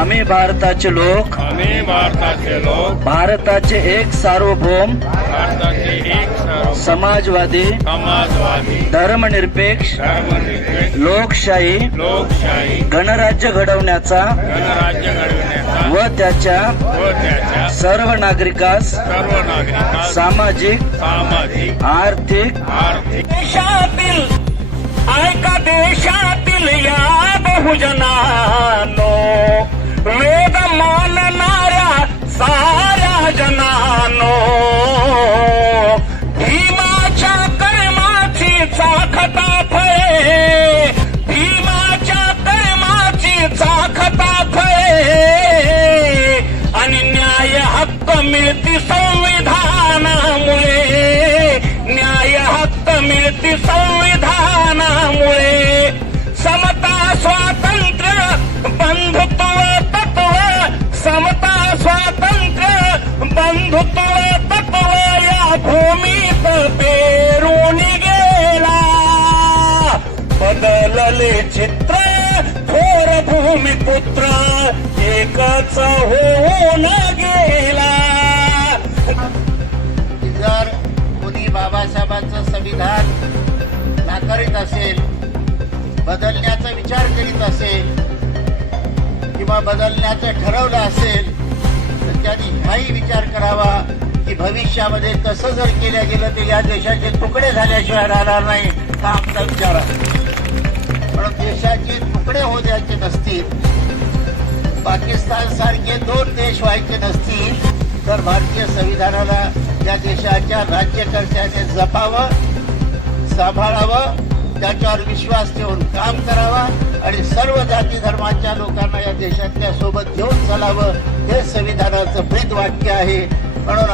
आम्ही भारताचे लोक भारताचे एक सार्वभौम समाजवादी धर्मनिरपेक्ष लोकशाही गणराज्य घडवण्याचा व त्याच्या सर्व नागरिकास सामाजिक आर्थिक देशातील ऐका देशातील या बहुजनांनो वेद मानणाऱ्या साऱ्या जनांनो भीमाच्या कर्माची चाखता फळे भीमाच्या कर्माची चाखता फळे आणि न्याय हक्क मिळती संविधानामुळे न्याय हक्क मिळती संविधानामुळे समता स्वातंत्र्य बंधुत्व तत्व समता स्वातंत्र्य बंधुत्व तत्व या भूमीत पेरून गेला बदलले चित्र थोर भूमिपुत्र एकच होऊन गेला। जर कोणी बाबासाहेबांचं संविधान नाकारीत असेल बदलण्याचा विचार करीत असेल किंवा बदलण्याचं ठरवलं असेल तर त्यांनी हाही विचार करावा की भविष्यामध्ये तसं जर केलं गेलं तर या देशाचे तुकडे झाल्याशिवाय राहणार नाही हा आमचा विचार आहे। पण देशाचे तुकडे होऊ द्यायचे नसतील पाकिस्तान सारखे 2 देश व्हायचे नसतील तर भारतीय संविधानाला या देशाच्या राज्यकर्त्याने जपावं सांभाळावं त्याच्यावर विश्वास ठेवून काम करावं आणि सर्व जाती धर्माच्या लोकांना या देशातल्या सोबत घेऊन चालावं हे संविधानाचं ब्रीद वाक्य आहे। म्हणून